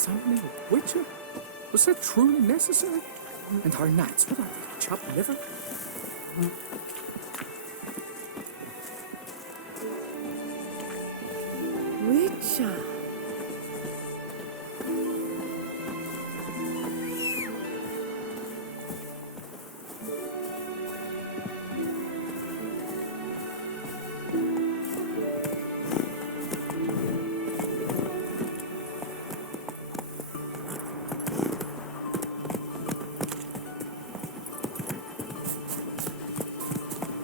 summoning a witcher? Was that truly necessary? And our knights, what are they, chopped liver? Witcher.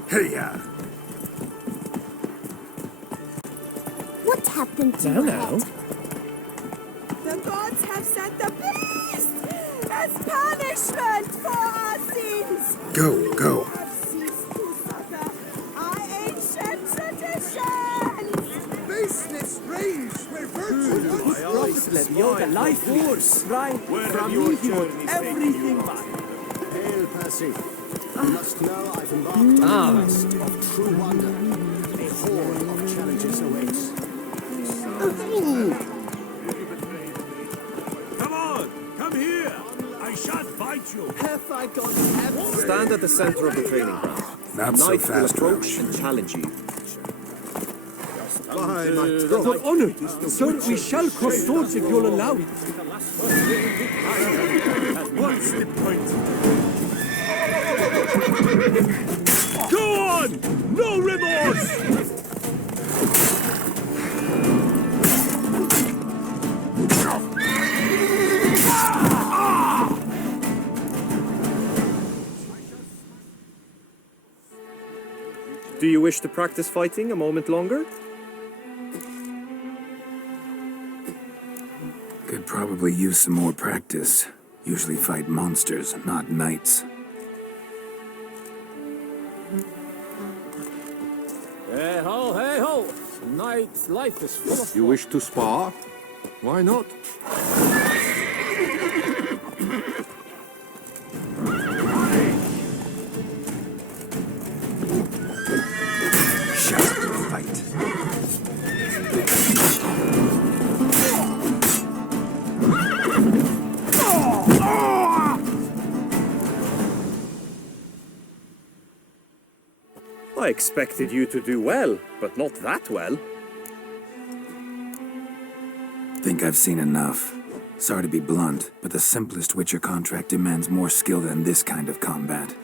Hey-ya! What happened to Now, your now. head? The gods have sent the beast as punishment for our sins. Go. We have ceased to succor our ancient traditions. Baseless rage where virtue once Prophet Yoda, life force, right? From me he would everything back. Hail, Percy. You must know I've embarked on a quest of true wonder. A horde of challenges awaits. Come on, come here. I shan't fight you. Have I got abs? Stand at the center of the training ground. Not so Knight will fast, approach and challenge you. By my Your honor, sir, we shall cross swords if you'll allow it. What's the point? Go on! No remorse! Do you wish to practice fighting a moment longer? Could probably use some more practice. Usually fight monsters, not knights. Hey ho! Knight's life is full of... You wish to spar? Why not? Shut up and fight. I expected you to do well, but not that well. Think I've seen enough. Sorry to be blunt, but the simplest Witcher contract demands more skill than this kind of combat.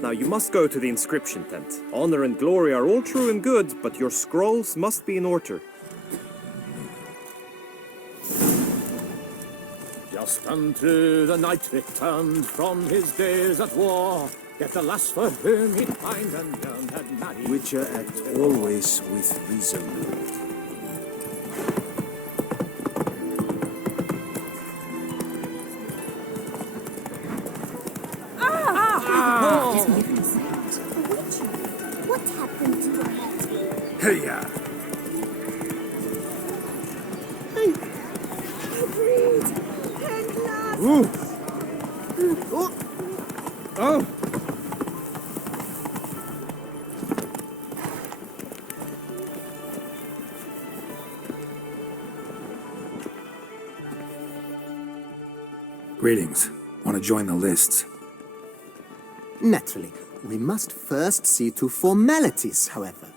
Now you must go to the inscription tent. Honor and glory are all true and good, but your scrolls must be in order. Just unto the knight returned from his days at war, yet the lass for whom he'd find and learn had married. Witcher act always with reason. What happened to your head? Hey-ya! Greed and lust. Greetings. Want to join the lists? Naturally, we must first see to formalities, however.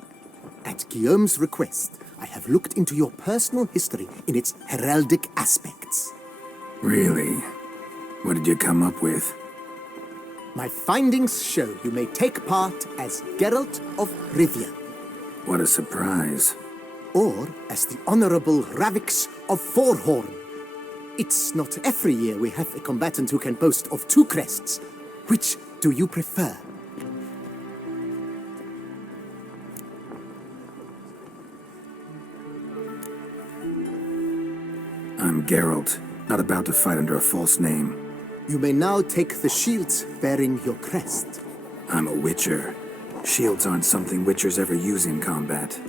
At Guillaume's request, I have looked into your personal history in its heraldic aspects. Really? What did you come up with? My findings show you may take part as Geralt of Rivia, What a surprise. or as the Honorable Ravix of Forhorn. It's not every year we have a combatant who can boast of two crests. Which do you prefer? I'm Geralt, not about to fight under a false name. You may now take the shield bearing your crest. I'm a Witcher. Shields aren't something Witchers ever use in combat.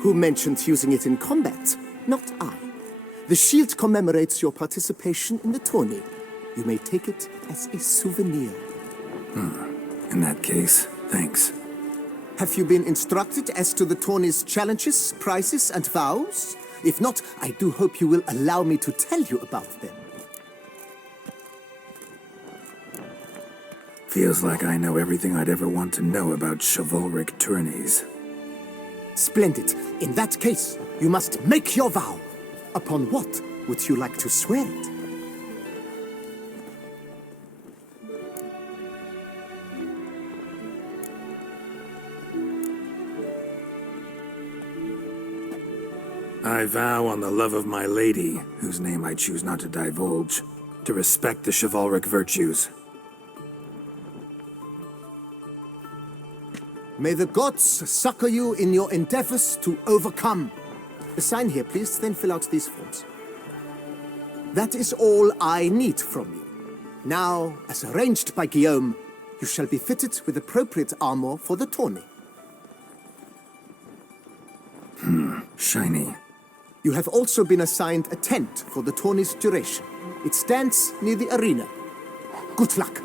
Who mentioned using it in combat? Not I. The shield commemorates your participation in the tourney. You may take it as a souvenir. In that case, thanks. Have you been instructed as to the tourney's challenges, prizes, and vows? If not, I do hope you will allow me to tell you about them. Feels like I know everything I'd ever want to know about chivalric tourneys. Splendid. In that case, you must make your vow. Upon what would you like to swear it? I vow on the love of my lady, whose name I choose not to divulge, to respect the chivalric virtues. May the gods succor you in your endeavors to overcome. Sign here, please, then fill out these forms. That is all I need from you. Now, as arranged by Guillaume, you shall be fitted with appropriate armor for the tourney. Shiny. You have also been assigned a tent for the tourney's duration. It stands near the arena. Good luck.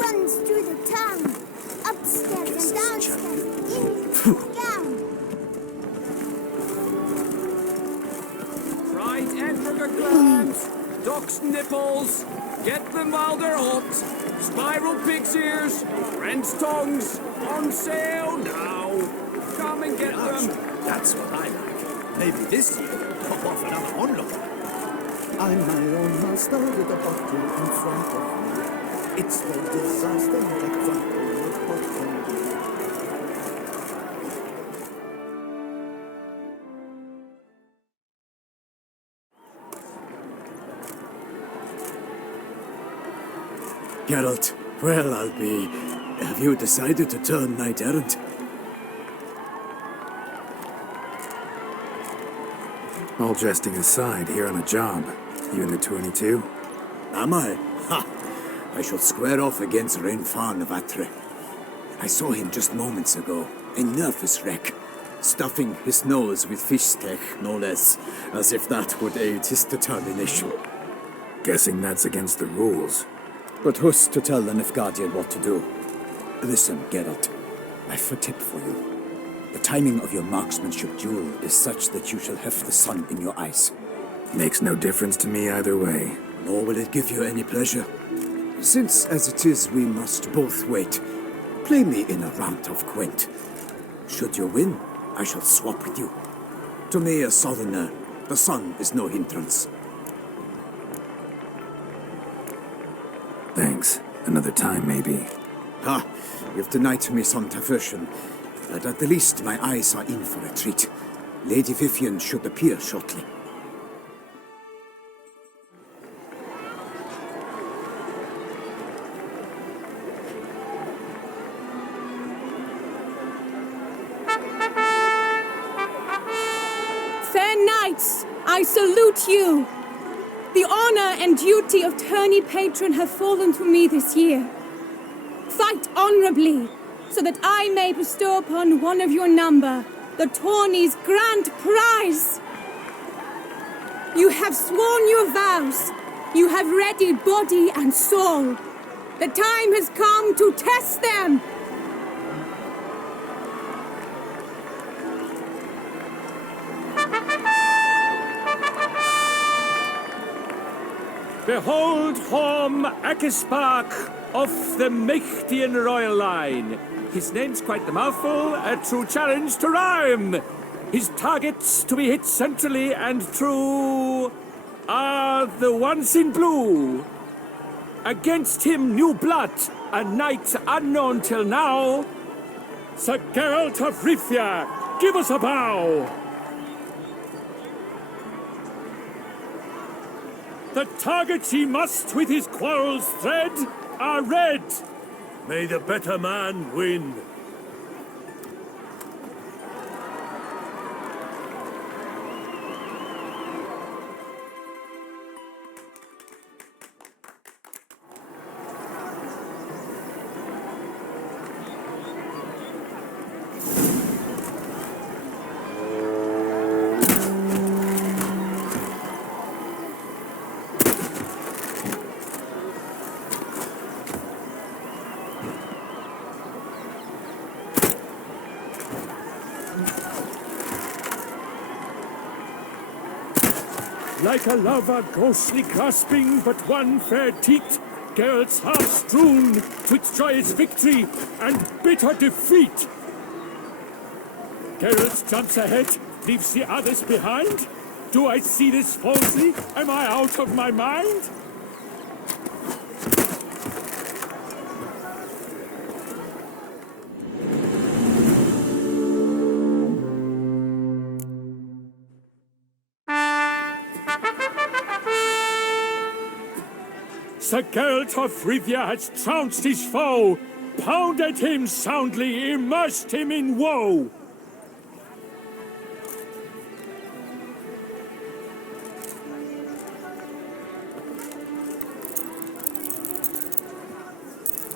Runs through the town, upstairs and downstairs, in and down. Fried Edinburgh clams, duck's nipples, get them while they're hot, spiral pig's ears, French tongues, on sale now. Come and get them. That's what I like. Maybe this year they'll pop off another onlooker. I'm my own master with a bottle in front of me. It's the disaster that Geralt, well, I'll be. Have you decided to turn knight errant? All jesting aside, here on a job. You in the tourney too? Am I? Ha! I shall square off against Renfan of Atre. I saw him just moments ago, a nervous wreck, stuffing his nose with fish steak, no less, as if that would aid his determination. Guessing that's against the rules. But who's to tell the Nilfgaardian what to do? Listen, Geralt, I've a tip for you. The timing of your marksmanship duel is such that you shall have the sun in your eyes. Makes no difference to me either way. Nor will it give you any pleasure. Since, as it is, we must both wait, play me in a round of Gwent. Should you win, I shall swap with you. To me, a southerner, the sun is no hindrance. Thanks. Another time, maybe. Ha! You've denied me some diversion, but at the least my eyes are in for a treat. Lady Vivian should appear shortly. Fair knights, I salute you. The honor and duty of tourney patron have fallen to me this year. Fight honorably, so that I may bestow upon one of your number the tourney's grand prize. You have sworn your vows. You have readied body and soul. The time has come to test them. Behold Horm Akispark of the Mechtian royal line. His name's quite the mouthful, a true challenge to rhyme. His targets to be hit centrally and true are the ones in blue. Against him new blood, a knight unknown till now. Sir Geralt of Rivia, give us a bow. The targets he must with his quarrels thread are red. May the better man win. Like a lover ghostly grasping but one fair teat, Geralt's heart strewn twixt joyous victory and bitter defeat. Geralt jumps ahead, leaves the others behind. Do I see this falsely? Am I out of my mind? Sir Geralt of Rivia has trounced his foe, pounded him soundly, immersed him in woe.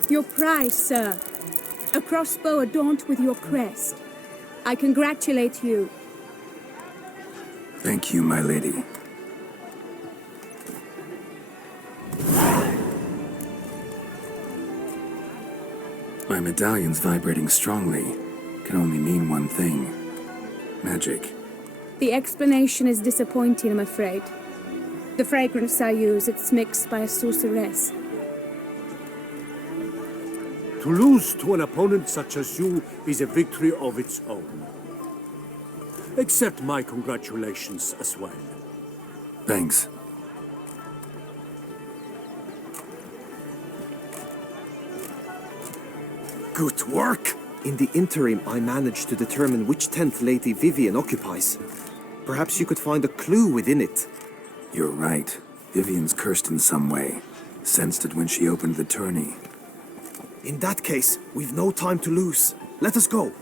Your prize, sir. A crossbow adorned with your crest. I congratulate you. Thank you, my lady. My medallion's vibrating strongly. Can only mean one thing. Magic. The explanation is disappointing, I'm afraid. The fragrance I use, it's mixed by a sorceress. To lose to an opponent such as you is a victory of its own. Accept my congratulations as well. Thanks. Good work! In the interim, I managed to determine which tent Lady Vivian occupies. Perhaps you could find a clue within it. You're right. Vivian's cursed in some way. Sensed it when she opened the tourney. In that case, we've no time to lose. Let us go.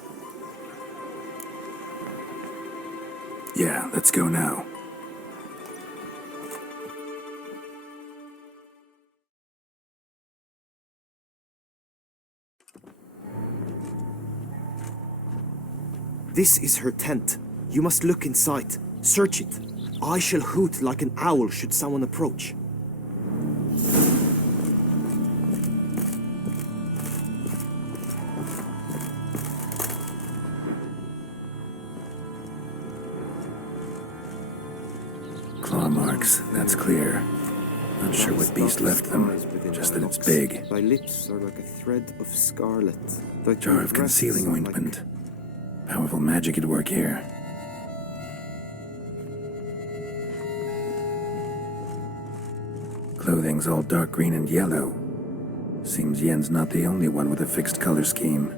Yeah, let's go now. This is her tent. You must look inside. Search it. I shall hoot like an owl should someone approach. Claw marks, that's clear. Not sure what beast left them, just that it's big. Thy lips are like a thread of scarlet. Thy Jar of concealing ointment. Powerful magic at work here. Clothing's all dark green and yellow. Seems Yen's not the only one with a fixed color scheme.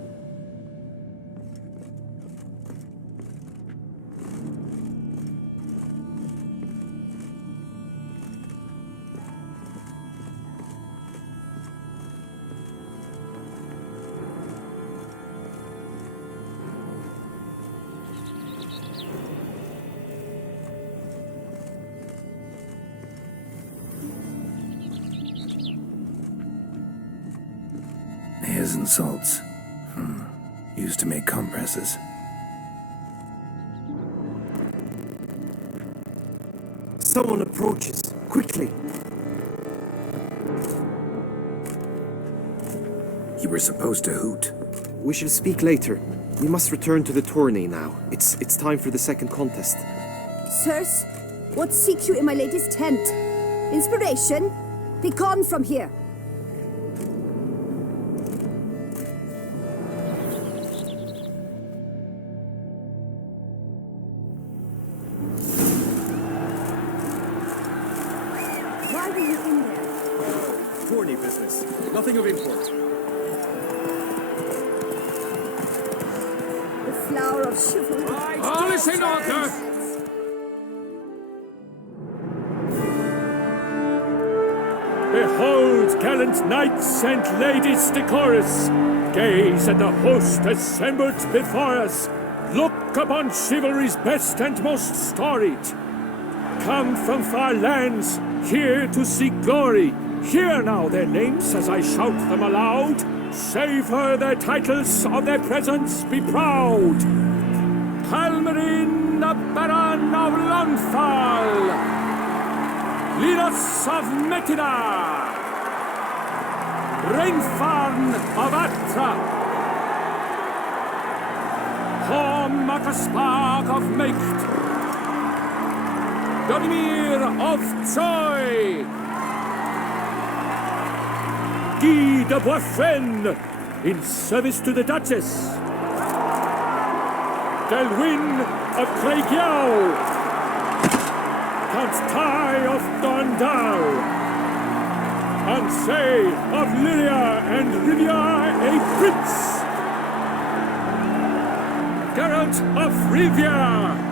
Hairs and salts. Used to make compresses. Someone approaches. Quickly. You were supposed to hoot. We shall speak later. We must return to the tourney now. It's time for the second contest. Sirs, what seek you in my lady's tent? Inspiration? Begone from here. Why were you in there? Tourney business. Nothing of import. The flower of chivalry. All is in order! Behold, gallant knights and ladies decorous! Gaze at the host assembled before us! Look upon chivalry's best and most storied! Come from far lands, here to seek glory! Hear now their names as I shout them aloud! Savor their titles, of their presence be proud! Calmerin, the Baron of Lonthal! Linus of Metida! Rainfarn of Atra! Horm Makaspark of Mecht! Donimir of Troy, Guy de Boisfren, in service to the Duchess, Delwyn of Craigyow, Count Tai of Dondal, Ansay of Lyria and Rivia a prince, Geralt of Rivia.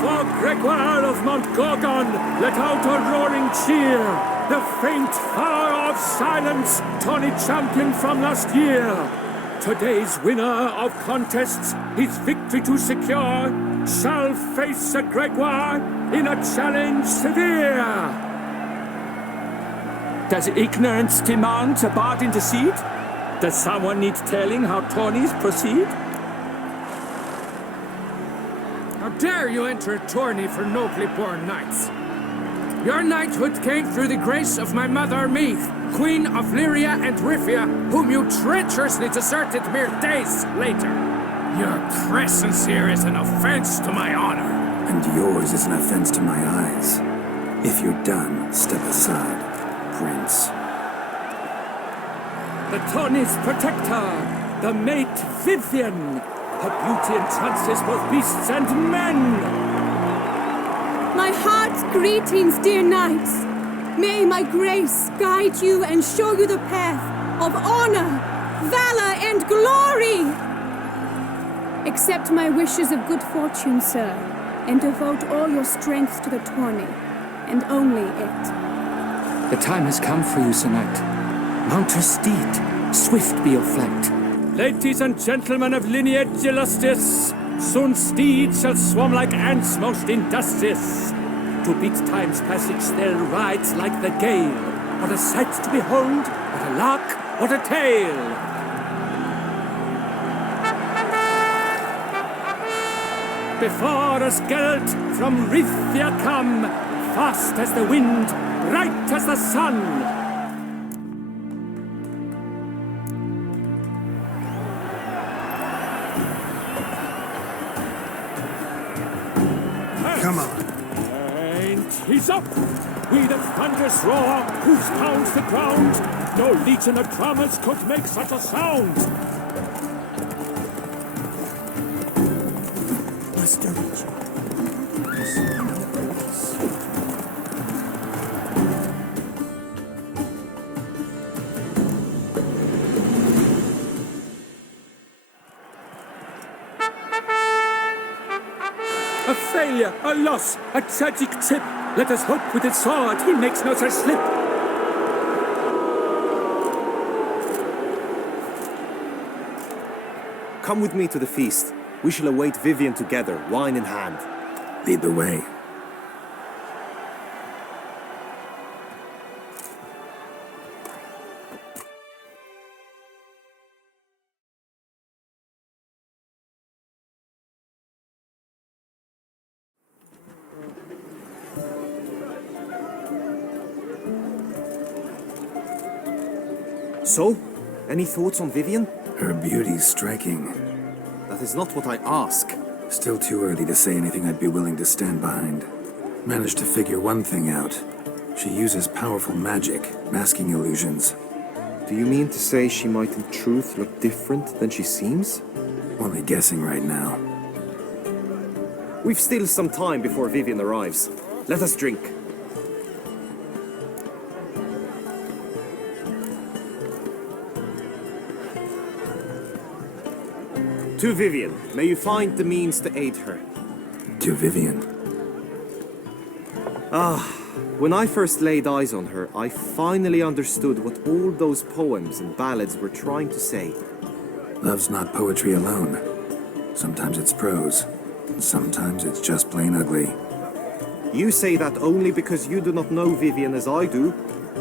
For Gregoire of Montgorgon, let out a roaring cheer. The faint fire of silence, Tawny champion from last year. Today's winner of contests, his victory to secure, shall face a Gregoire in a challenge severe. Does ignorance demand a bard intercede? Does someone need telling how tourneys proceed? How dare you enter a tourney for nobly born knights? Your knighthood came through the grace of my mother Meath, Queen of Lyria and Rivia, whom you treacherously deserted mere days later. Your presence here is an offense to my honor. And yours is an offense to my eyes. If you're done, step aside, Prince. The tourney's protector, the mate Vivian. Her beauty entrances both beasts and men. My heart's greetings, dear knights. May my grace guide you and show you the path of honor, valor, and glory. Accept my wishes of good fortune, sir, and devote all your strength to the tourney, and only it. The time has come for you, Sir Knight. Mount her steed, swift be your flight. Ladies and gentlemen of lineage illustrious, soon steeds shall swarm like ants most industrious. To beat time's passage they'll ride like the gale. What a sight to behold, what a lark, what a tale! Before us Geralt from Rithia come, fast as the wind, bright as the sun. Come on. And he's up! With a thunderous roar, whose pounds the ground. No legion of drummers could make such a sound. Master A failure, a loss, a tragic trip. Let us hope with his sword he makes no such slip. Come with me to the feast. We shall await Vivian together, wine in hand. Lead the way. So, any thoughts on Vivian? Her beauty's striking. That is not what I ask. Still too early to say anything I'd be willing to stand behind. Managed to figure one thing out. She uses powerful magic, masking illusions. Do you mean to say she might in truth look different than she seems? Only guessing right now. We've still some time before Vivian arrives. Let us drink. To Vivian, may you find the means to aid her. To Vivian. When I first laid eyes on her, I finally understood what all those poems and ballads were trying to say. Love's not poetry alone. Sometimes it's prose. Sometimes it's just plain ugly. You say that only because you do not know Vivian as I do.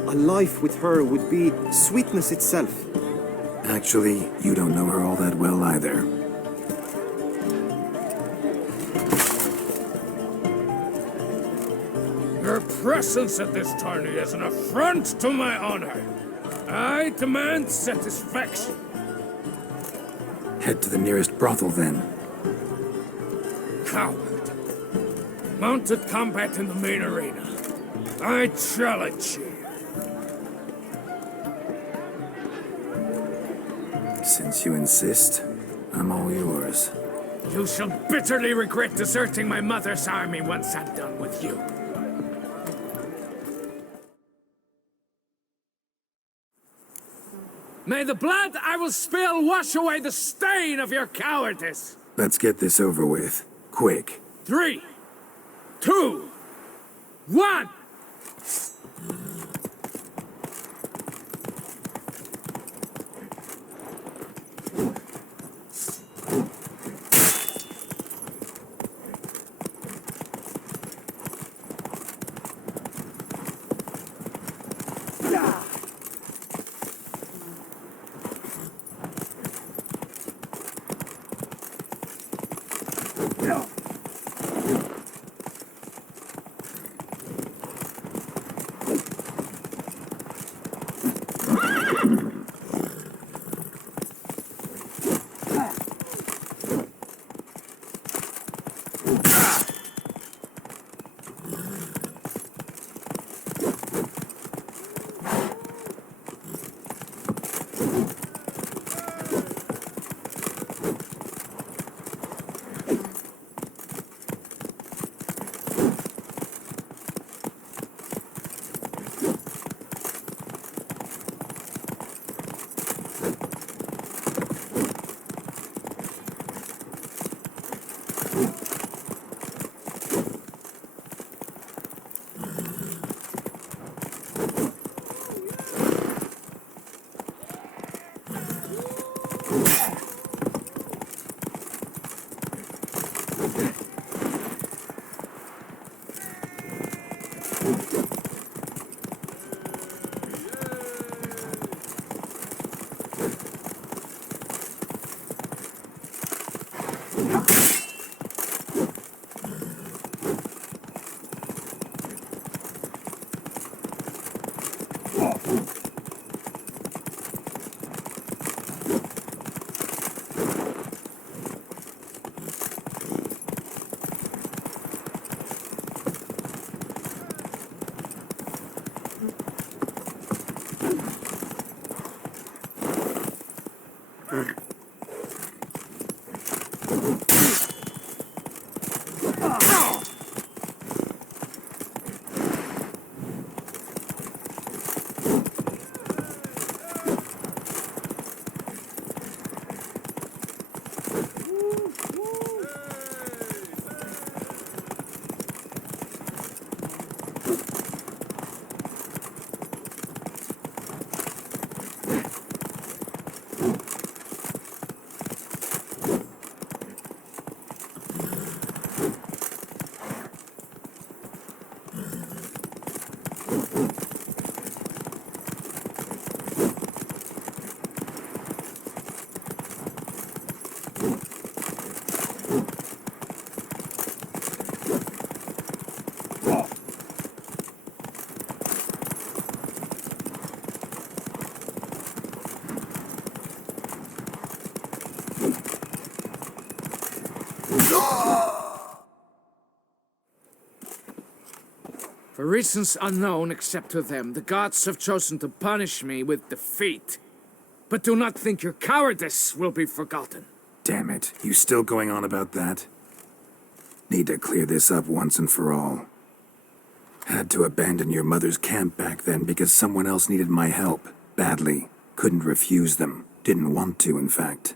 A life with her would be sweetness itself. Actually, you don't know her all that well either. Your presence at this tourney is an affront to my honor. I demand satisfaction. Head to the nearest brothel then. Coward. Mounted combat in the main arena. I challenge you. Since you insist, I'm all yours. You shall bitterly regret deserting my mother's army once I'm done with you. May the blood I will spill wash away the stain of your cowardice! Let's get this over with. Quick. 3, 2, 1! For reasons unknown except to them, the gods have chosen to punish me with defeat. But do not think your cowardice will be forgotten. Damn it, you still going on about that? Need to clear this up once and for all. Had to abandon your mother's camp back then because someone else needed my help, badly. Couldn't refuse them. Didn't want to, in fact.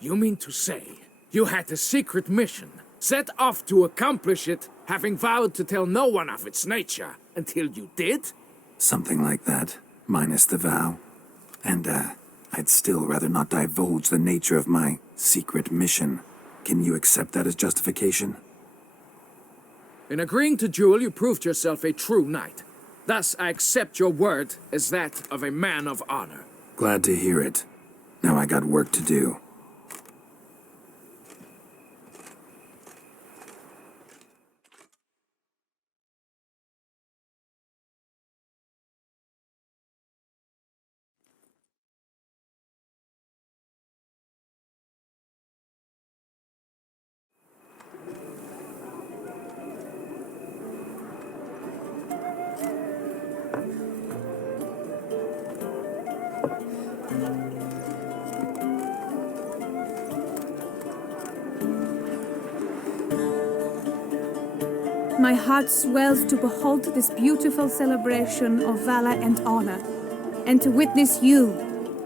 You mean to say you had a secret mission, set off to accomplish it, having vowed to tell no one of its nature, until you did? Something like that, minus the vow. And, I'd still rather not divulge the nature of my secret mission. Can you accept that as justification? In agreeing to duel, you proved yourself a true knight. Thus, I accept your word as that of a man of honor. Glad to hear it. Now I got work to do. my heart swells to behold this beautiful celebration of valor and honor, and to witness you,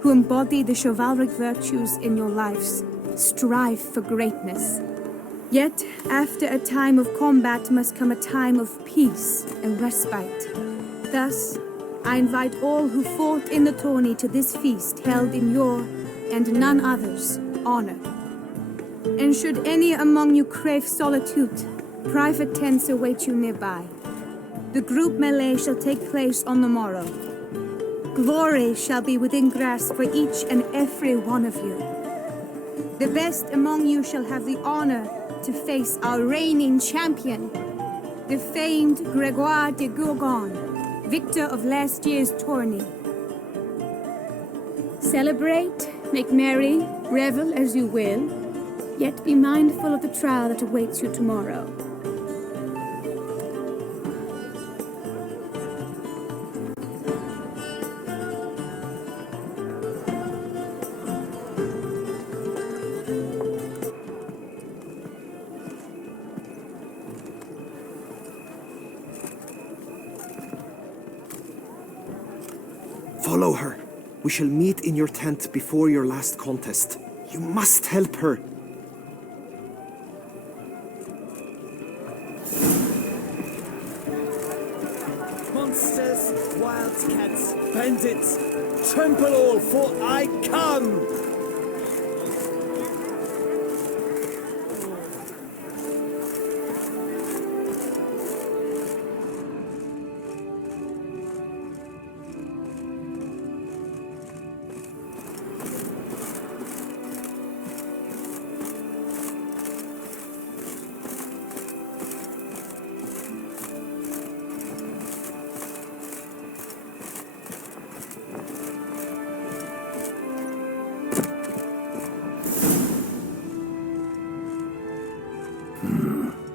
who embody the chivalric virtues in your lives, strive for greatness. Yet, after a time of combat must come a time of peace and respite. Thus, I invite all who fought in the tourney to this feast held in your, and none other's, honor. And should any among you crave solitude, private tents await you nearby. The group melee shall take place on the morrow. Glory shall be within grasp for each and every one of you. The best among you shall have the honor to face our reigning champion, the famed Gregoire de Gourgon, victor of last year's tourney. Celebrate, make merry, revel as you will, yet be mindful of the trial that awaits you tomorrow. Follow her. We shall meet in your tent before your last contest. You must help her. Monsters, wildcats, bandits, trample all, for I come!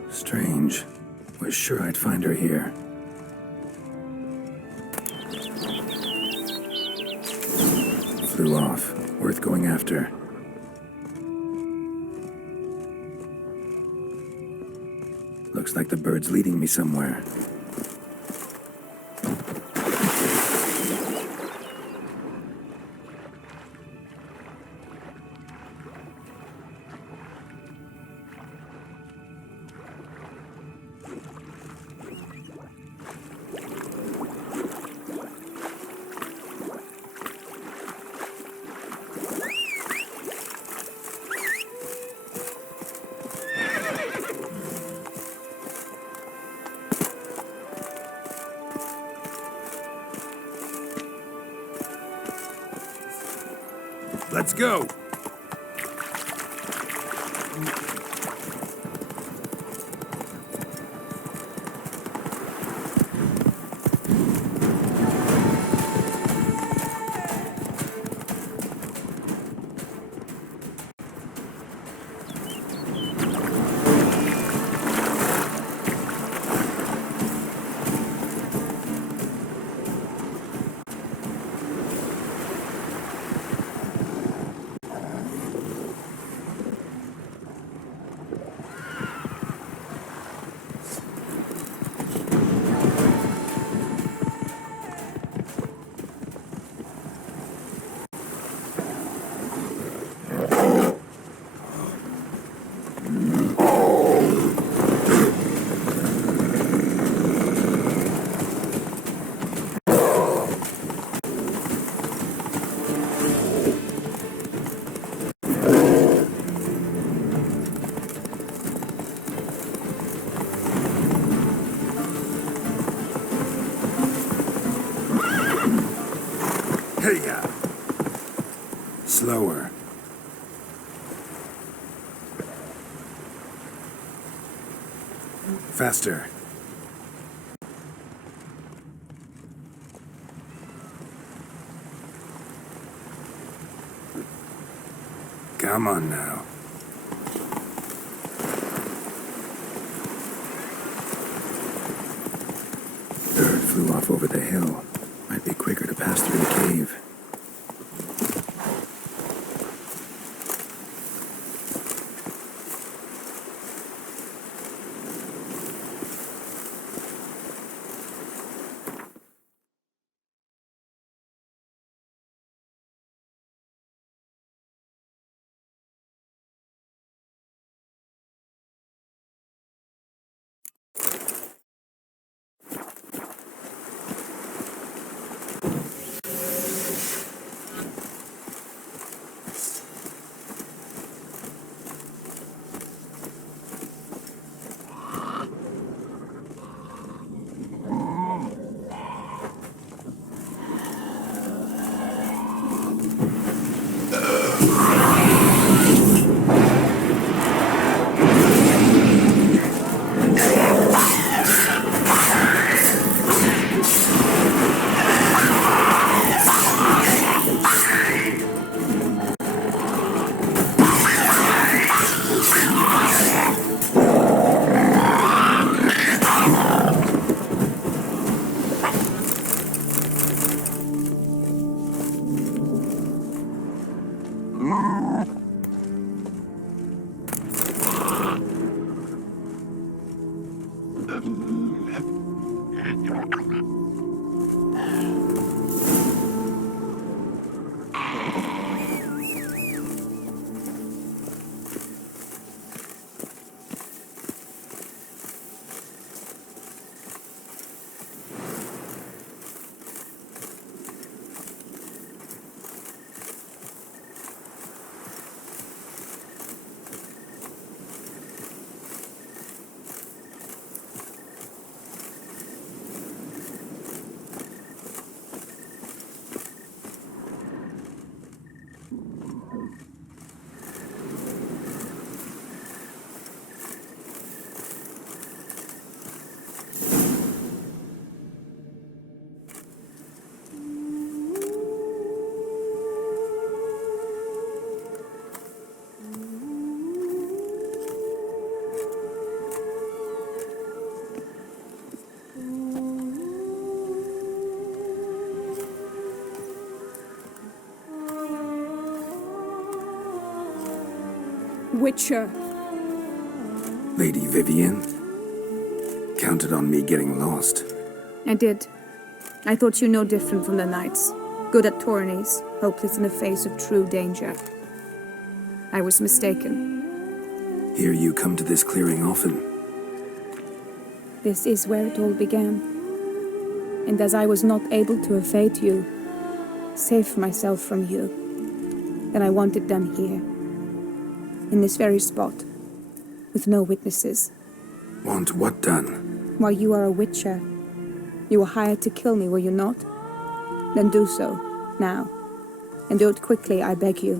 Strange. Was sure I'd find her here. Flew off. Worth going after. Looks like the bird's leading me somewhere. Let's go! Hey-ya! Slower. Faster. Come on now. Bird flew off over the hill. Might be quicker to pass through the cave. Witcher. Lady Vivian? Counted on me getting lost. I did. I thought you no different from the knights. Good at tourneys, hopeless in the face of true danger. I was mistaken. Hear you come to this clearing often. This is where it all began. And as I was not able to evade you, save myself from you, then I want it done here. In this very spot, with no witnesses. Want what done? While you are a witcher, you were hired to kill me, were you not? Then do so, now. And do it quickly, I beg you.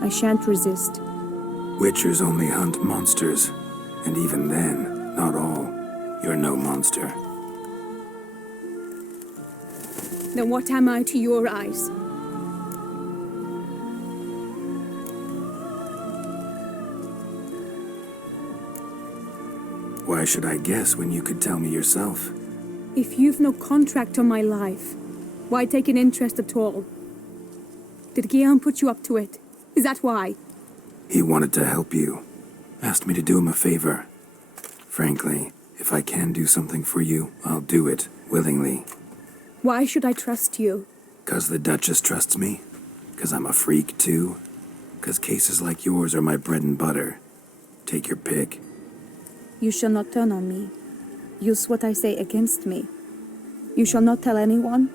I shan't resist. Witchers only hunt monsters, and even then, not all. You're no monster. Then what am I to your eyes? Why should I guess when you could tell me yourself? If you've no contract on my life, why take an interest at all? Did Guillaume put you up to it? Is that why? He wanted to help you. Asked me to do him a favor. Frankly, if I can do something for you, I'll do it, willingly. Why should I trust you? 'Cause the Duchess trusts me? 'Cause I'm a freak, too? 'Cause cases like yours are my bread and butter? Take your pick. You shall not turn on me. Use what I say against me. You shall not tell anyone?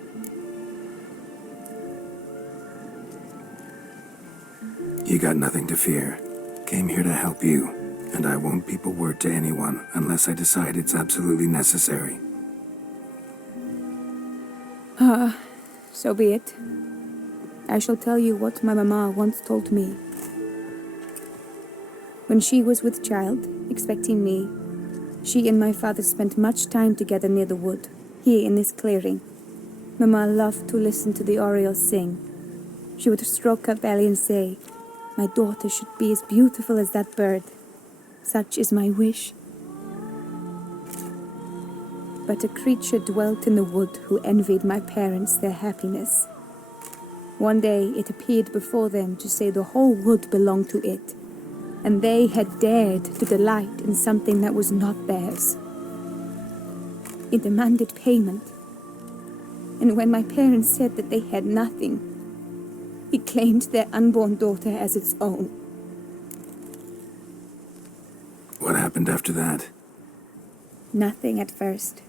You got nothing to fear. Came here to help you, and I won't peep a word to anyone unless I decide it's absolutely necessary. So be it. I shall tell you what my mama once told me. When she was with child, expecting me, she and my father spent much time together near the wood, here in this clearing. Mama loved to listen to the orioles sing. She would stroke her belly and say, "My daughter should be as beautiful as that bird. Such is my wish." But a creature dwelt in the wood who envied my parents their happiness. One day it appeared before them to say the whole wood belonged to it, and they had dared to delight in something that was not theirs. It demanded payment, and when my parents said that they had nothing, it claimed their unborn daughter as its own. What happened after that? Nothing at first.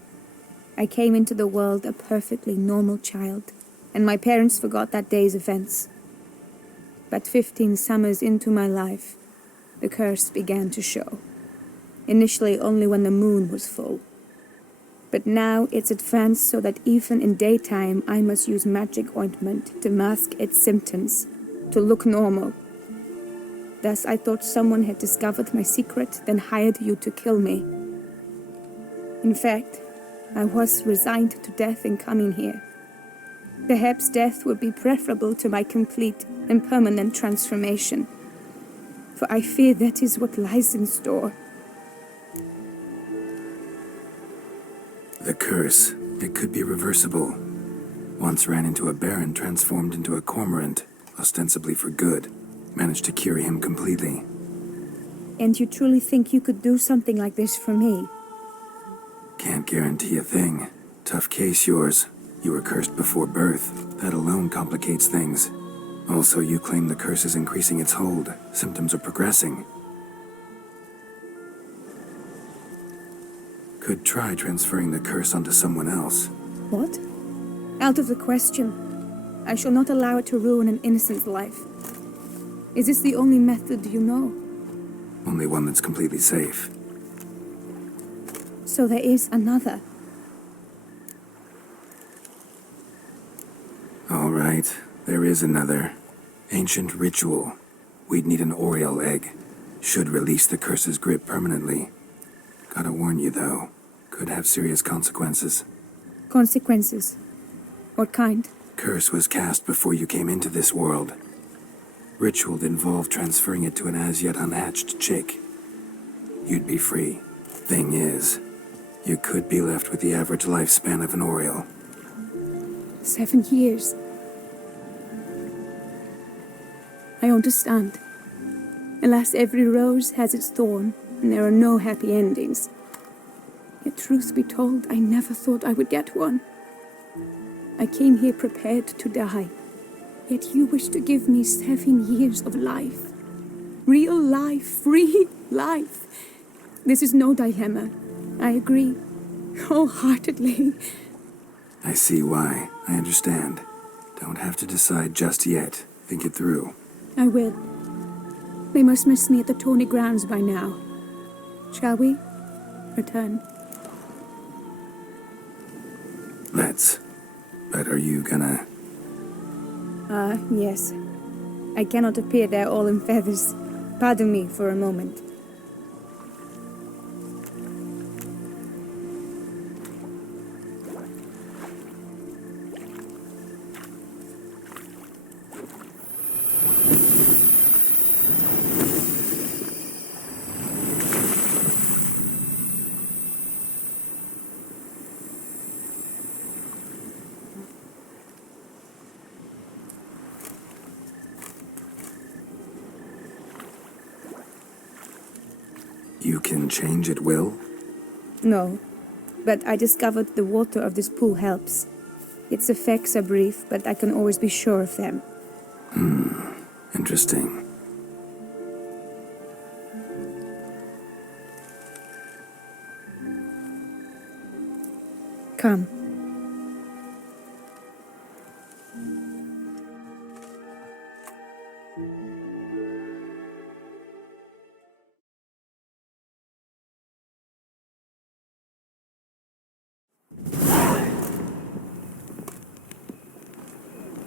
I came into the world a perfectly normal child, and my parents forgot that day's events. But 15 summers into my life, the curse began to show. Initially only when the moon was full. But now it's advanced so that even in daytime I must use magic ointment to mask its symptoms, to look normal. Thus I thought someone had discovered my secret, then hired you to kill me. In fact, I was resigned to death in coming here. Perhaps death would be preferable to my complete and permanent transformation. For I fear that is what lies in store. The curse. It could be reversible. Once ran into a baron transformed into a cormorant, ostensibly for good. Managed to cure him completely. And you truly think you could do something like this for me? Can't guarantee a thing. Tough case, yours. You were cursed before birth. That alone complicates things. Also, you claim the curse is increasing its hold. Symptoms are progressing. Could try transferring the curse onto someone else. What? Out of the question. I shall not allow it to ruin an innocent's life. Is this the only method you know? Only one that's completely safe. So there is another. All right, there is another. Ancient ritual. We'd need an Oriole egg. Should release the curse's grip permanently. Gotta warn you, though. Could have serious consequences. Consequences? What kind? Curse was cast before you came into this world. Ritual involved transferring it to an as-yet unhatched chick. You'd be free. Thing is, you could be left with the average lifespan of an Oriole. 7 years. I understand. Alas, every rose has its thorn, and there are no happy endings. Yet truth be told, I never thought I would get one. I came here prepared to die, yet you wish to give me 7 years of life. Real life, free life. This is no dilemma. I agree, wholeheartedly. I see why. I understand. Don't have to decide just yet. Think it through. I will. They must miss me at the Tawny grounds by now. Shall we return? Let's. But are you gonna... Yes. I cannot appear there all in feathers. Pardon me for a moment. You can change at will? No, but I discovered the water of this pool helps. Its effects are brief, but I can always be sure of them. Interesting. Come.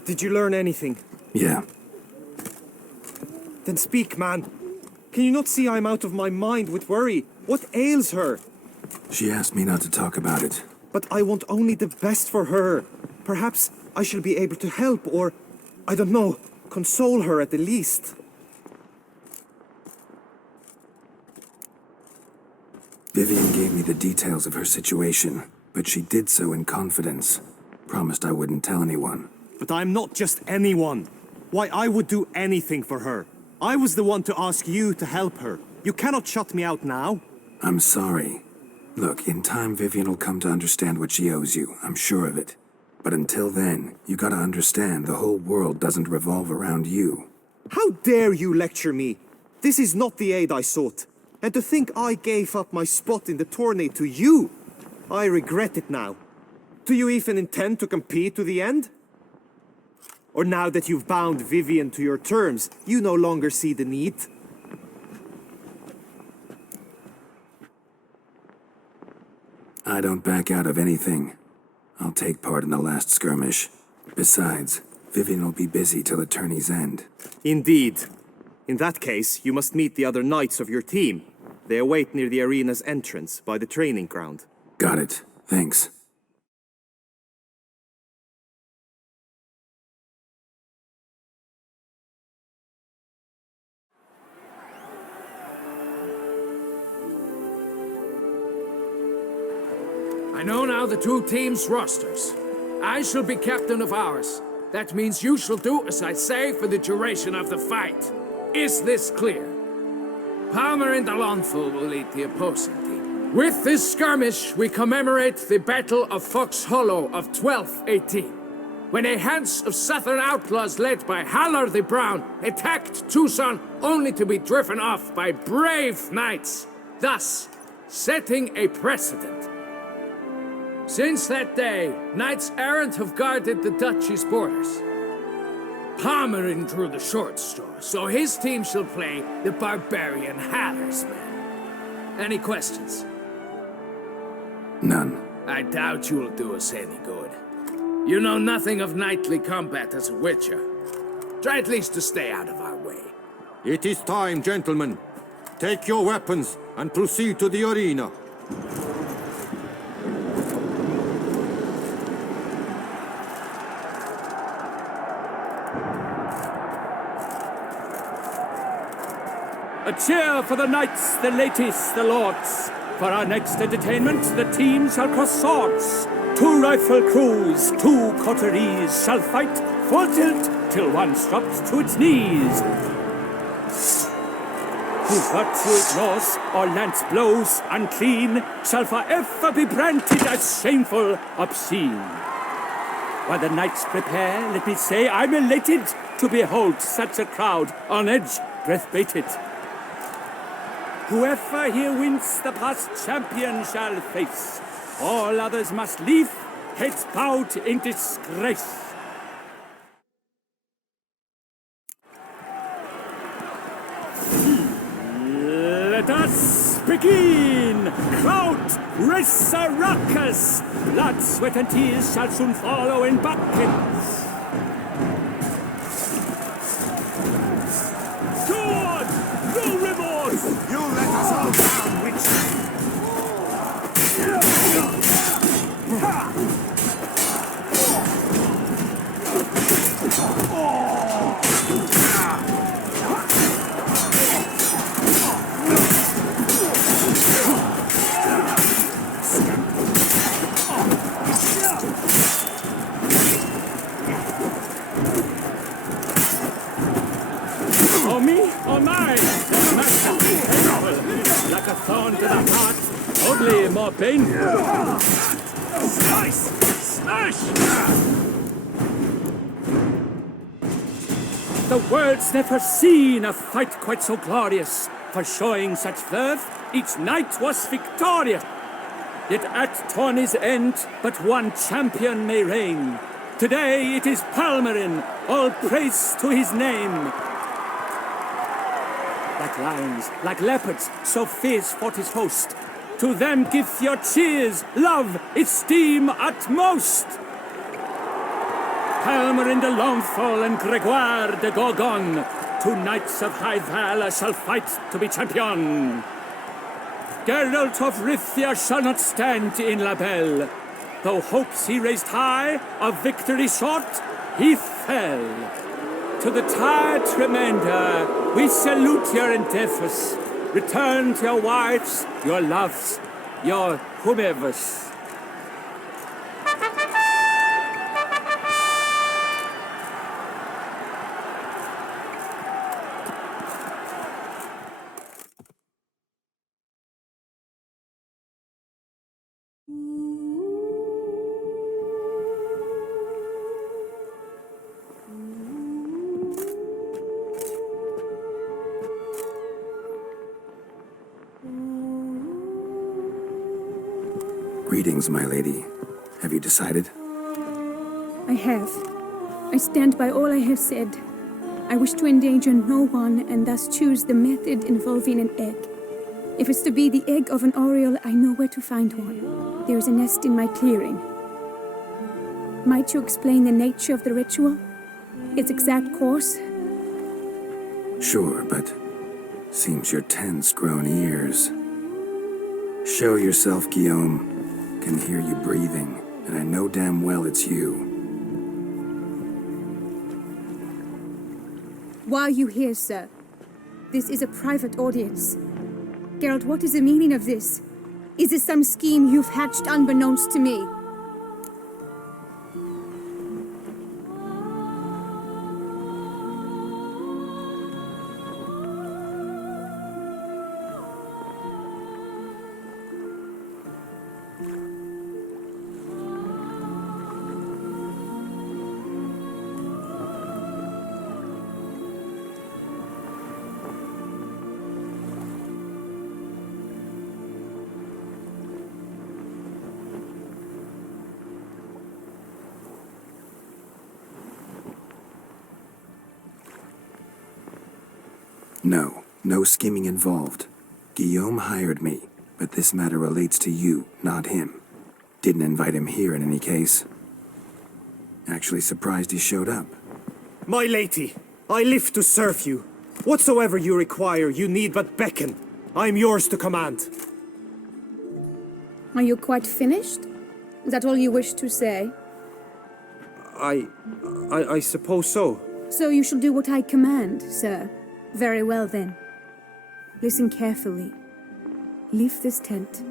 Did you learn anything? Yeah. Then speak, man. Can you not see I'm out of my mind with worry? What ails her? She asked me not to talk about it. But I want only the best for her. Perhaps I shall be able to help or, I don't know, console her at the least. Vivian gave me the details of her situation, but she did so in confidence. Promised I wouldn't tell anyone. But I'm not just anyone. Why, I would do anything for her. I was the one to ask you to help her. You cannot shut me out now. I'm sorry. Look, in time Vivian will come to understand what she owes you. I'm sure of it. But until then, you gotta understand the whole world doesn't revolve around you. How dare you lecture me? This is not the aid I sought. And to think I gave up my spot in the tourney to you, I regret it now. Do you even intend to compete to the end? Or now that you've bound Vivian to your terms, you no longer see the need? I don't back out of anything. I'll take part in the last skirmish. Besides, Vivian will be busy till the tourney's end. Indeed. In that case, you must meet the other knights of your team. They await near the arena's entrance, by the training ground. Got it. Thanks. I know now the two teams' rosters. I shall be captain of ours. That means you shall do as I say for the duration of the fight. Is this clear? Palmer and Alonso will lead the opposing team. With this skirmish, we commemorate the Battle of Fox Hollow of 1218, when a hands of southern outlaws led by Halar the Brown attacked Tucson only to be driven off by brave knights, thus setting a precedent. Since that day, knights errant have guarded the duchy's borders. Palmerin drew the short straw, so his team shall play the barbarian Halar's men. Any questions? None. I doubt you'll do us any good. You know nothing of knightly combat as a witcher. Try at least to stay out of our way. It is time, gentlemen. Take your weapons and proceed to the arena. A cheer for the knights, the ladies, the lords. For our next entertainment, the teams shall cross swords. 2 rifle crews, 2 coteries shall fight full tilt till one drops to its knees. Who virtue ignores or lance blows unclean shall forever be branded as shameful, obscene. While the knights prepare, let me say I'm elated to behold such a crowd on edge, breath baited. Whoever here wins the past champion shall face. All others must leave, heads bowed in disgrace. Let us begin! Crowd, raise a ruckus! Blood, sweat, and tears shall soon follow in buckets. Good! No remorse! You let us all down, witch! Or me, or mine, the master painful, like a thorn to the heart, only more painful. Slice! Smash! The world's never seen a fight quite so glorious. For showing such verve, each knight was victorious. Yet at tourney's end, but one champion may reign. Today it is Palmerin, all praise to his name. Like lions, like leopards, so fierce fought his host. To them give your cheers, love, esteem utmost. Palmerin de Longfall and Gregoire de Gorgon, 2 knights of high valor shall fight to be champion. Geralt of Rivia shall not stand in La Belle. Though hopes he raised high, of victory short, he fell. To the tired remainder, we salute your endeavors. Return to your wives, your loves, your whomevers. Greetings, my lady. Have you decided? I have. I stand by all I have said. I wish to endanger no one and thus choose the method involving an egg. If it's to be the egg of an oriole, I know where to find one. There is a nest in my clearing. Might you explain the nature of the ritual? Its exact course? Sure, but seems your tense grown ears. Show yourself, Guillaume. Can hear you breathing, and I know damn well it's you. Why are you here, sir? This is a private audience. Geralt, what is the meaning of this? Is this some scheme you've hatched unbeknownst to me? No scheming involved. Guillaume hired me, but this matter relates to you, not him. Didn't invite him here in any case. Actually surprised he showed up. My lady, I live to serve you. Whatsoever you require, you need but beckon. I am yours to command. Are you quite finished? Is that all you wish to say? I suppose so. So you shall do what I command, sir. Very well then. Listen carefully. Leave this tent,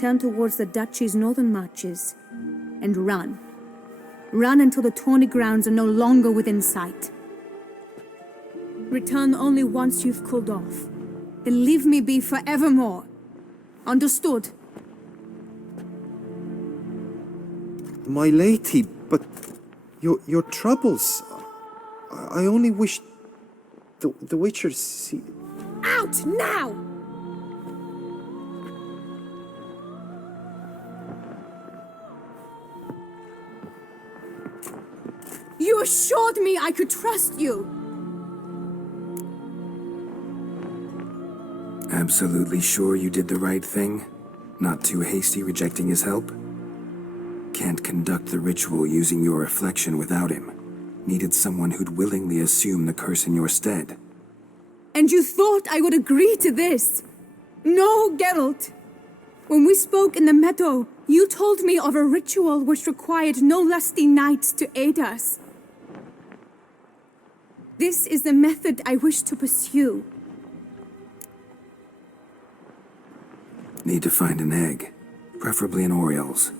turn towards the duchy's northern marches, and run. Run until the Tourney grounds are no longer within sight. Return only once you've cooled off. Then leave me be forevermore. Understood? My lady, but your troubles. I only wish the Witcher see. Out now! You assured me I could trust you. Absolutely sure you did the right thing? Not too hasty rejecting his help? Can't conduct the ritual using your reflection without him. Needed someone who'd willingly assume the curse in your stead. And you thought I would agree to this? No, Geralt. When we spoke in the meadow, you told me of a ritual which required no lusty knights to aid us. This is the method I wish to pursue. Need to find an egg, preferably an Oriole's.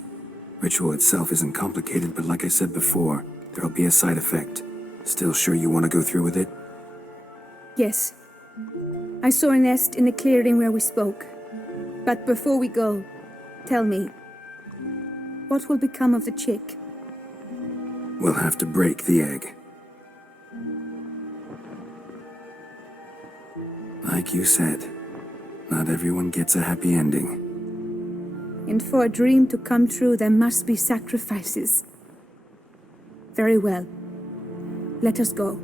Ritual itself isn't complicated, but like I said before, there'll be a side effect. Still sure you want to go through with it? Yes. I saw a nest in the clearing where we spoke. But before we go, tell me, what will become of the chick? We'll have to break the egg. Like you said, not everyone gets a happy ending. And for a dream to come true, there must be sacrifices. Very well. Let us go.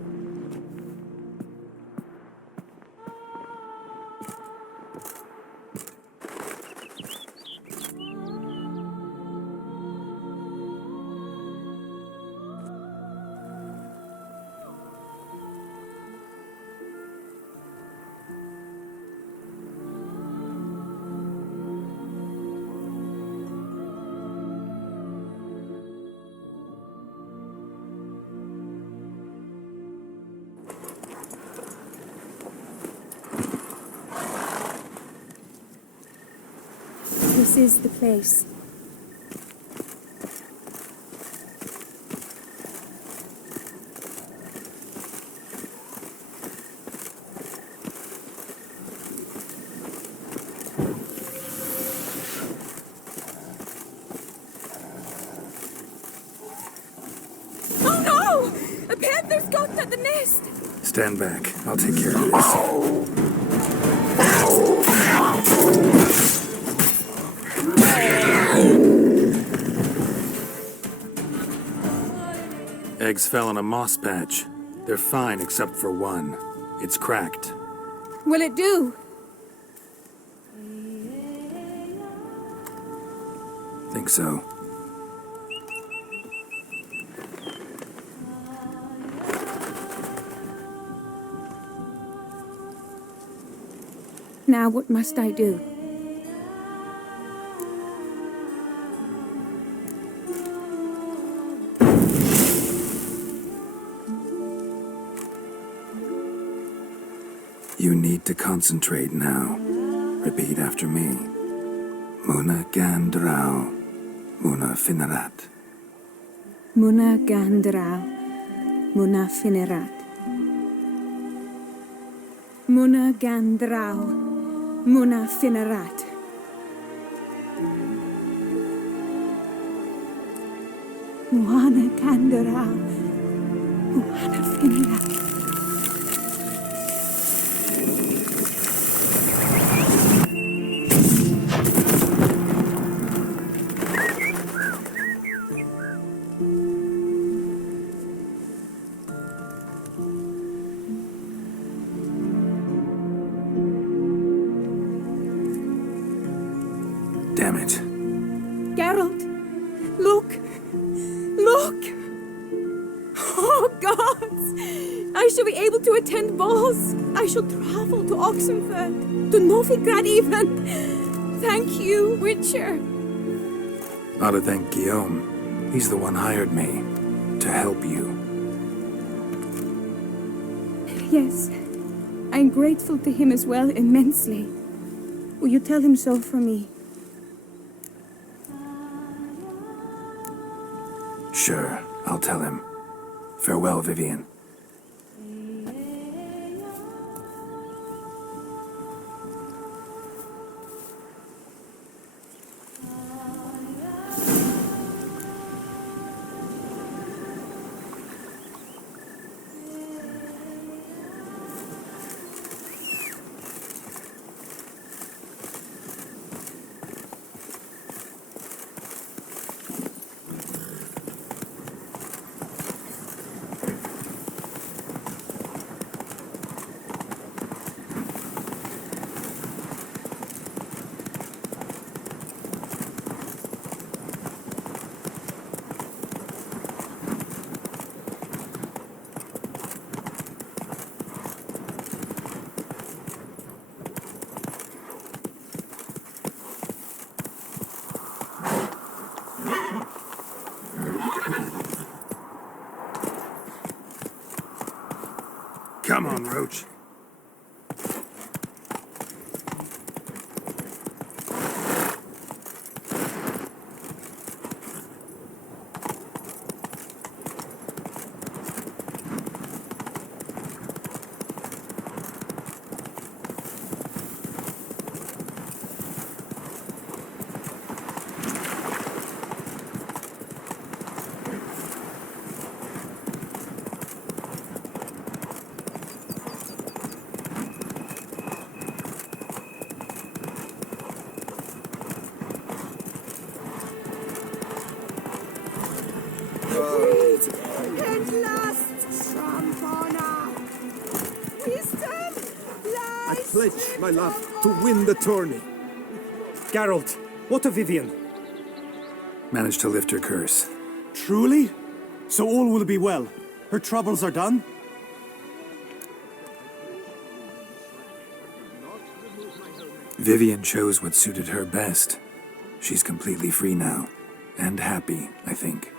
This is the place. Oh no! A panther's got at the nest! Stand back. I'll take care of this. Eggs fell on a moss patch. They're fine except for one. It's cracked. Will it do? Think so. Now what must I do? You need to concentrate now. Repeat after me. Muna Gandrau, Muna Finerat. Muna Gandrau, Muna Finerat. Muna Gandrau, Muna Finerat. Muna Gandrau, Muna Finerat. Damn it. Geralt, look! Look! Oh, gods! I shall be able to attend balls. I shall travel to Oxenfurt, to Novigrad even. Thank you, Witcher. Ought to thank Guillaume. He's the one hired me to help you. Yes, I'm grateful to him as well, immensely. Will you tell him so for me? Sure, I'll tell him. Farewell, Vivian. Come on, Roach. I pledge my love to win the tourney. Geralt, what of Vivian? Managed to lift her curse. Truly? So all will be well. Her troubles are done? Vivian chose what suited her best. She's completely free now. And happy, I think.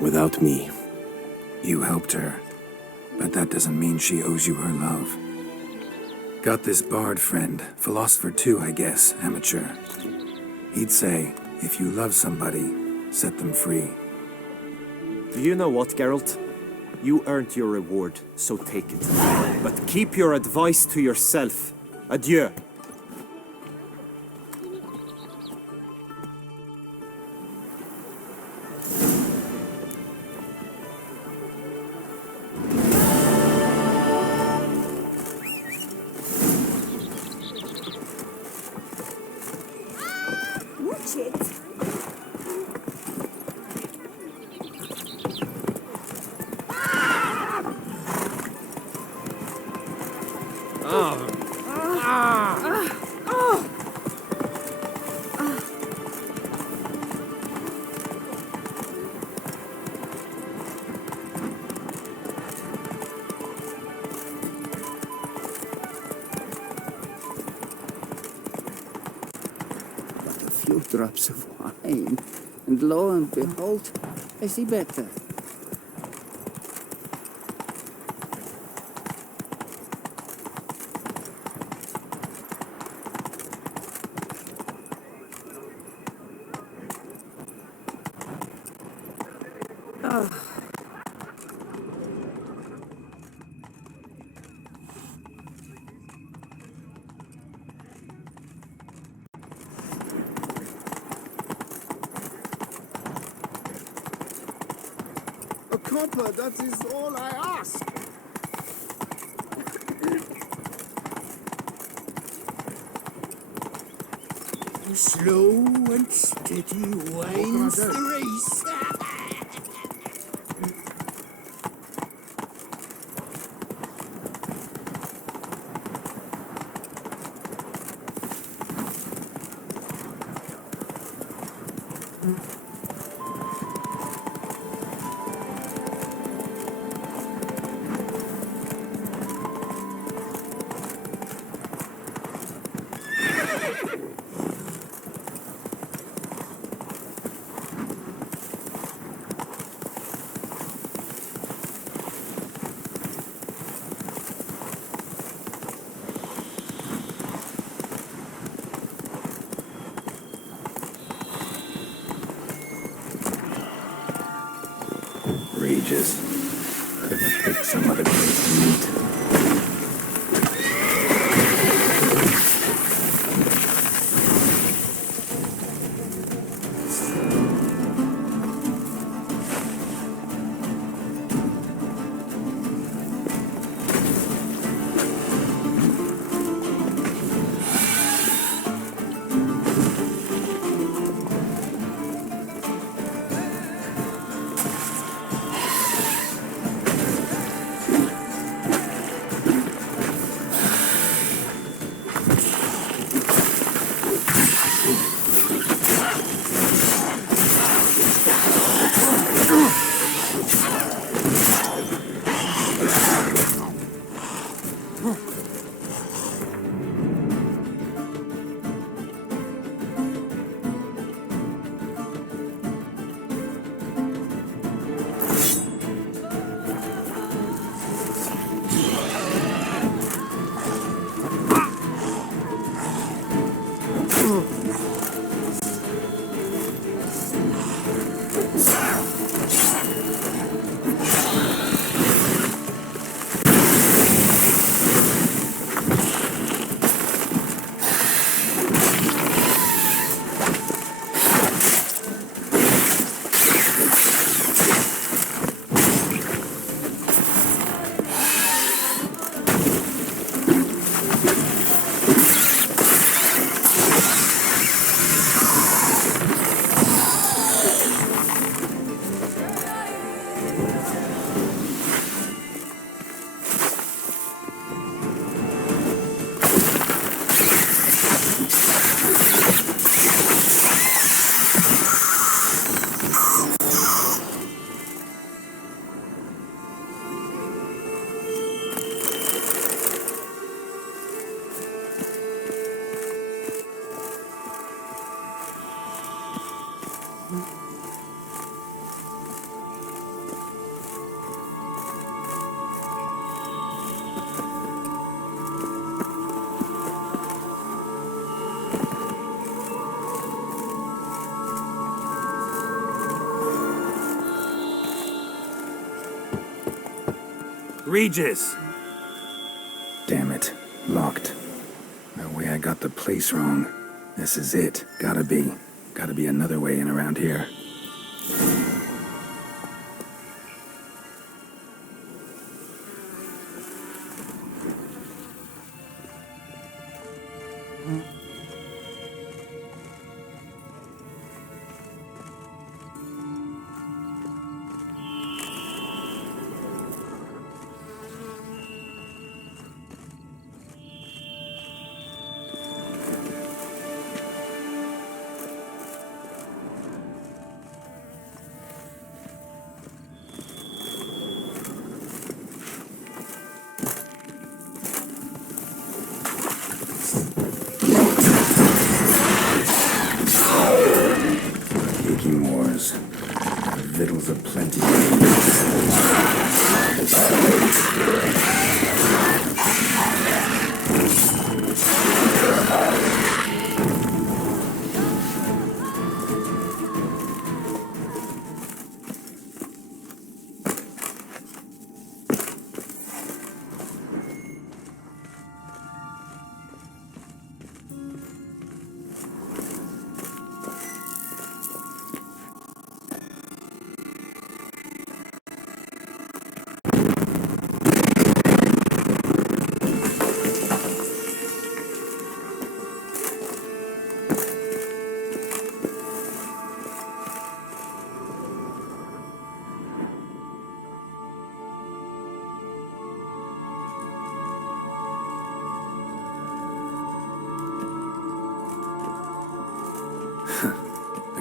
Without me. You helped her. But that doesn't mean she owes you her love. Got this bard friend, philosopher too, I guess, amateur. He'd say, if you love somebody, set them free. Do you know what, Geralt? You earned your reward, so take it. But keep your advice to yourself. Adieu. Watch it. Few drops of wine, and lo and behold, I see better. A copper, that is all I ask. Slow and steady wins the race. Regis. Couldn't have picked some other place to meet. Regis! Damn it. Locked. No way I got the place wrong. This is it. Gotta be. Gotta be another way in around here.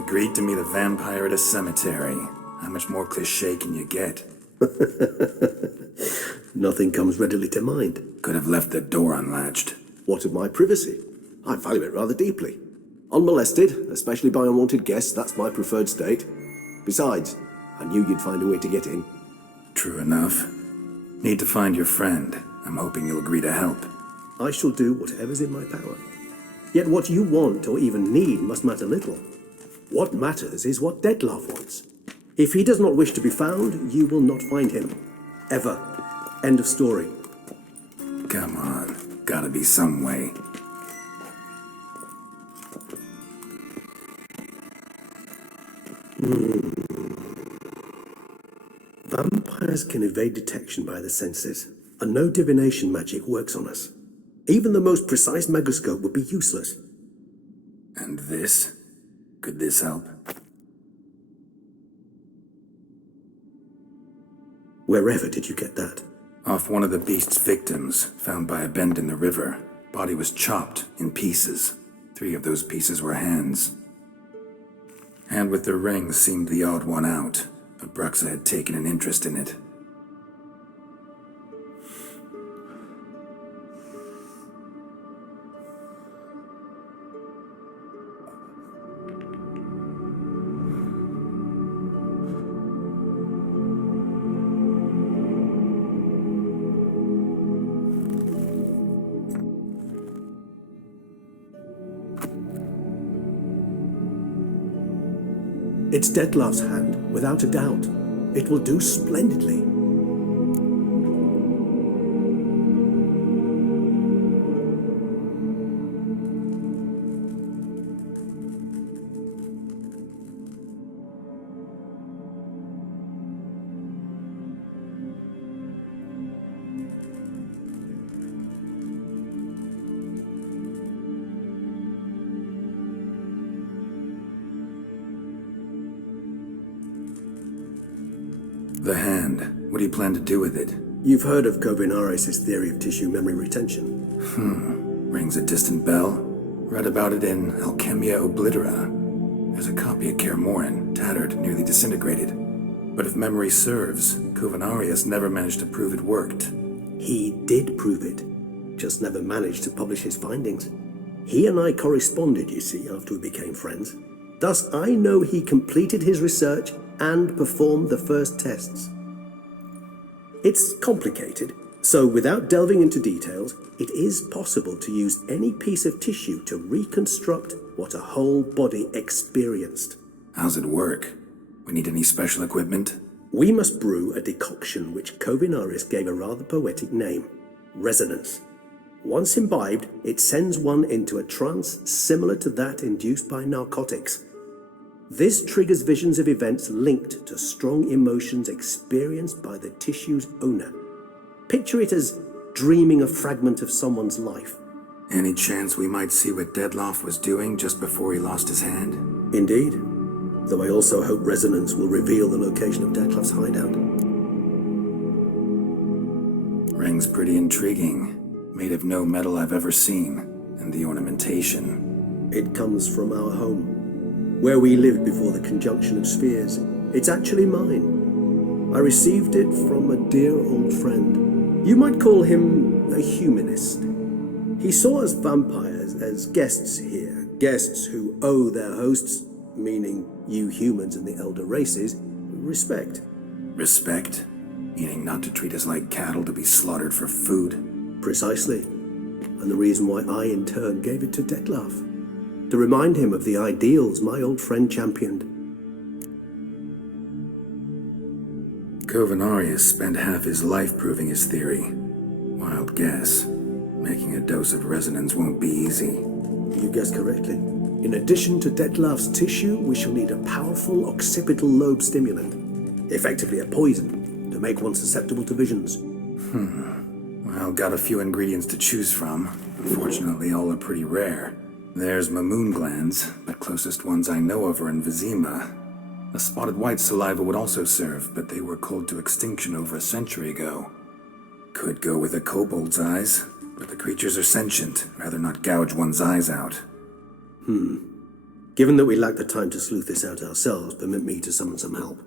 Agreed to meet a vampire at a cemetery. How much more cliché can you get? Nothing comes readily to mind. Could have left the door unlatched. What of my privacy? I value it rather deeply. Unmolested, especially by unwanted guests, that's my preferred state. Besides, I knew you'd find a way to get in. True enough. Need to find your friend. I'm hoping you'll agree to help. I shall do whatever's in my power. Yet what you want or even need must matter little. What matters is what Dettlaff wants. If he does not wish to be found, you will not find him. Ever. End of story. Come on. Gotta be some way. Vampires can evade detection by the senses, and no divination magic works on us. Even the most precise megoscope would be useless. And this? Could this help? Wherever did you get that? Off one of the beast's victims, found by a bend in the river. Body was chopped in pieces. 3 of those pieces were hands. Hand with the ring seemed the odd one out, but Bruxa had taken an interest in it. It's Dettlaff's hand, without a doubt. It will do splendidly. The hand. What do you plan to do with it? You've heard of Kovinaris' theory of tissue memory retention. Rings a distant bell. Read about it in Alchemia Oblitera. There's a copy of Kaer Morhen, tattered, nearly disintegrated. But if memory serves, Kovinaris never managed to prove it worked. He did prove it, just never managed to publish his findings. He and I corresponded, you see, after we became friends. Thus, I know he completed his research and performed the first tests. It's complicated, so without delving into details, it is possible to use any piece of tissue to reconstruct what a whole body experienced. How's it work? We need any special equipment? We must brew a decoction which Kovinaris gave a rather poetic name, resonance. Once imbibed, it sends one into a trance similar to that induced by narcotics. This triggers visions of events linked to strong emotions experienced by the tissue's owner. Picture it as dreaming a fragment of someone's life. Any chance we might see what Dettlaff was doing just before he lost his hand? Indeed. Though I also hope resonance will reveal the location of Dettlaff's hideout. Ring's pretty intriguing. Made of no metal I've ever seen. And the ornamentation. It comes from our home, where we lived before the conjunction of spheres. It's actually mine. I received it from a dear old friend. You might call him a humanist. He saw us vampires as guests here, guests who owe their hosts, meaning you humans and the elder races, respect. Respect? Meaning not to treat us like cattle to be slaughtered for food? Precisely. And the reason why I in turn gave it to Dettlaff. To remind him of the ideals my old friend championed. Kovinaris spent half his life proving his theory. Wild guess. Making a dose of resonance won't be easy. You guessed correctly. In addition to Dettlaff's tissue, we shall need a powerful occipital lobe stimulant. Effectively a poison, to make one susceptible to visions. Well, got a few ingredients to choose from. Unfortunately, all are pretty rare. There's Mamoon glands. The closest ones I know of are in Vizima. A spotted white saliva would also serve, but they were cold to extinction over a century ago. Could go with a kobold's eyes, but the creatures are sentient. Rather not gouge one's eyes out. Given that we lack the time to sleuth this out ourselves, permit me to summon some help.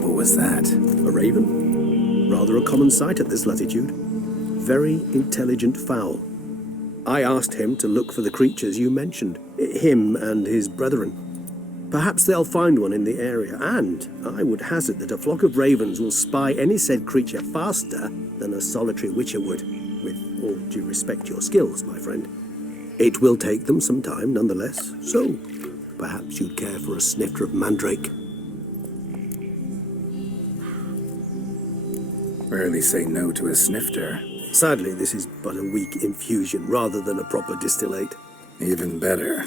What was that? A raven? Rather a common sight at this latitude. Very intelligent fowl. I asked him to look for the creatures you mentioned, him and his brethren. Perhaps they'll find one in the area, and I would hazard that a flock of ravens will spy any said creature faster than a solitary witcher would, with all due respect to your skills, my friend. It will take them some time, nonetheless, so perhaps you'd care for a snifter of mandrake. Rarely say no to a snifter. Sadly, this is but a weak infusion rather than a proper distillate. Even better.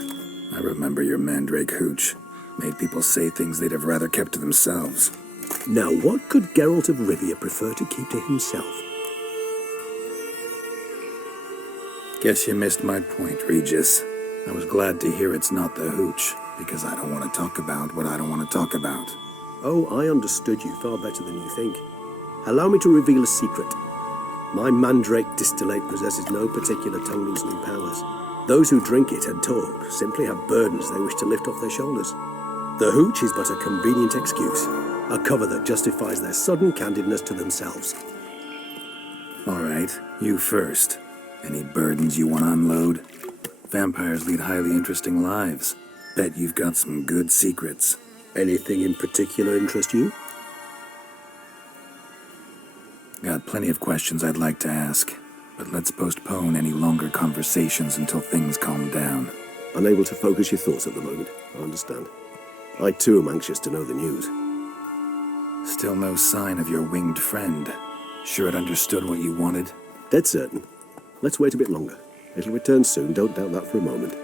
I remember your mandrake hooch. Made people say things they'd have rather kept to themselves. Now, what could Geralt of Rivia prefer to keep to himself? Guess you missed my point, Regis. I was glad to hear it's not the hooch, because I don't want to talk about what I don't want to talk about. Oh, I understood you far better than you think. Allow me to reveal a secret. My mandrake distillate possesses no particular tongue-loosening powers. Those who drink it and talk simply have burdens they wish to lift off their shoulders. The hooch is but a convenient excuse, a cover that justifies their sudden candidness to themselves. All right, you first. Any burdens you want to unload? Vampires lead highly interesting lives. Bet you've got some good secrets. Anything in particular interest you? Got plenty of questions I'd like to ask, but let's postpone any longer conversations until things calm down. Unable to focus your thoughts at the moment, I understand. I too am anxious to know the news. Still no sign of your winged friend. Sure it understood what you wanted? Dead certain. Let's wait a bit longer. It'll return soon, don't doubt that for a moment.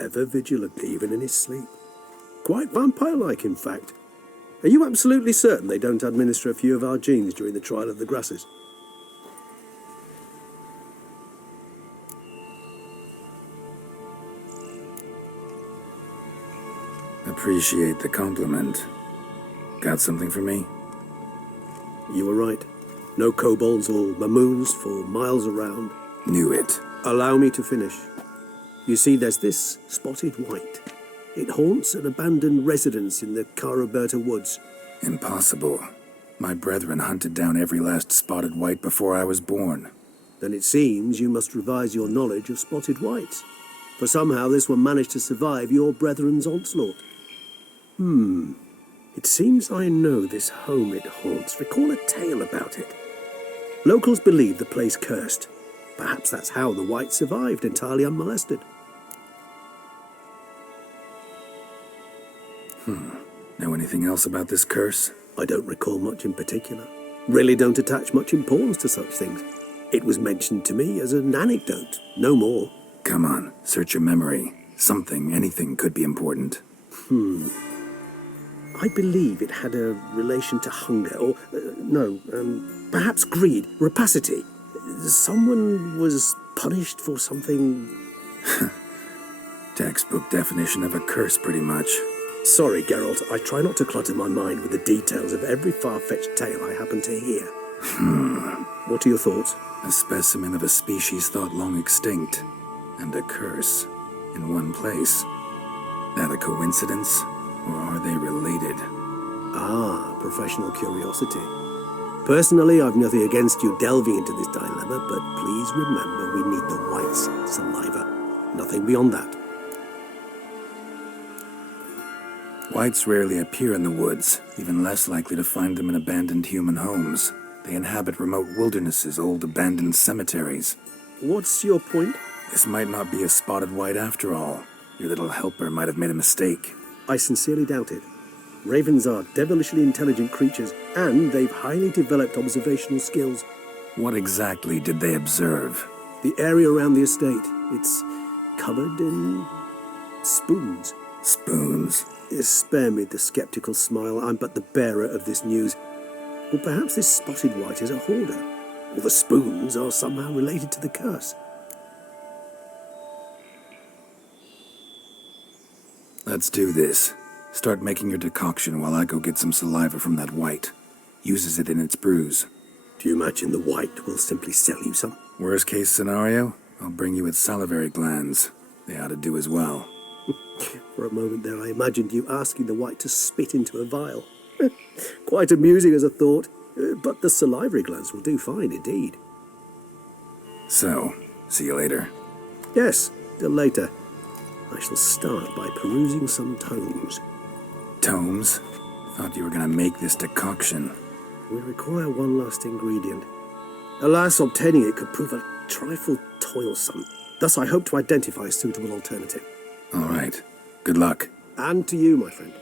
Ever vigilant, even in his sleep. Quite vampire-like, in fact. Are you absolutely certain they don't administer a few of our genes during the trial of the grasses? Appreciate the compliment. Got something for me? You were right. No kobolds or mamoons for miles around. Knew it. Allow me to finish. You see, there's this spotted white. It haunts an abandoned residence in the Caraberta woods. Impossible. My brethren hunted down every last spotted white before I was born. Then it seems you must revise your knowledge of spotted whites. For somehow this one managed to survive your brethren's onslaught. It seems I know this home it haunts. Recall a tale about it. Locals believe the place cursed. Perhaps that's how the white survived entirely unmolested. Know anything else about this curse? I don't recall much in particular. Really don't attach much importance to such things. It was mentioned to me as an anecdote, no more. Come on, search your memory. Something, anything could be important. I believe it had a relation to hunger, or, perhaps greed, rapacity. Someone was punished for something... Textbook definition of a curse, pretty much. Sorry, Geralt, I try not to clutter my mind with the details of every far-fetched tale I happen to hear. What are your thoughts? A specimen of a species thought long extinct, and a curse, in one place. That a coincidence, or are they related? professional curiosity. Personally, I've nothing against you delving into this dilemma, but please remember we need the White's saliva. Nothing beyond that. Whites rarely appear in the woods, even less likely to find them in abandoned human homes. They inhabit remote wildernesses, old abandoned cemeteries. What's your point? This might not be a spotted white after all. Your little helper might have made a mistake. I sincerely doubt it. Ravens are devilishly intelligent creatures, and they've highly developed observational skills. What exactly did they observe? The area around the estate. It's covered in spoons. Spoons? Spare me the skeptical smile. I'm but the bearer of this news. Or perhaps this spotted white is a hoarder, or the spoons are somehow related to the curse. Let's do this. Start making your decoction while I go get some saliva from that white. Uses it in its brews. Do you imagine the white will simply sell you some? Worst case scenario, I'll bring you its salivary glands. They ought to do as well. For a moment there, I imagined you asking the white to spit into a vial. Quite amusing as a thought, but the salivary glands will do fine indeed. So, see you later. Yes, till later. I shall start by perusing some tomes. Tomes? Thought you were gonna make this decoction. We require one last ingredient. Alas, obtaining it could prove a trifle toilsome. Thus, I hope to identify a suitable alternative. All right. Good luck. And to you, my friend.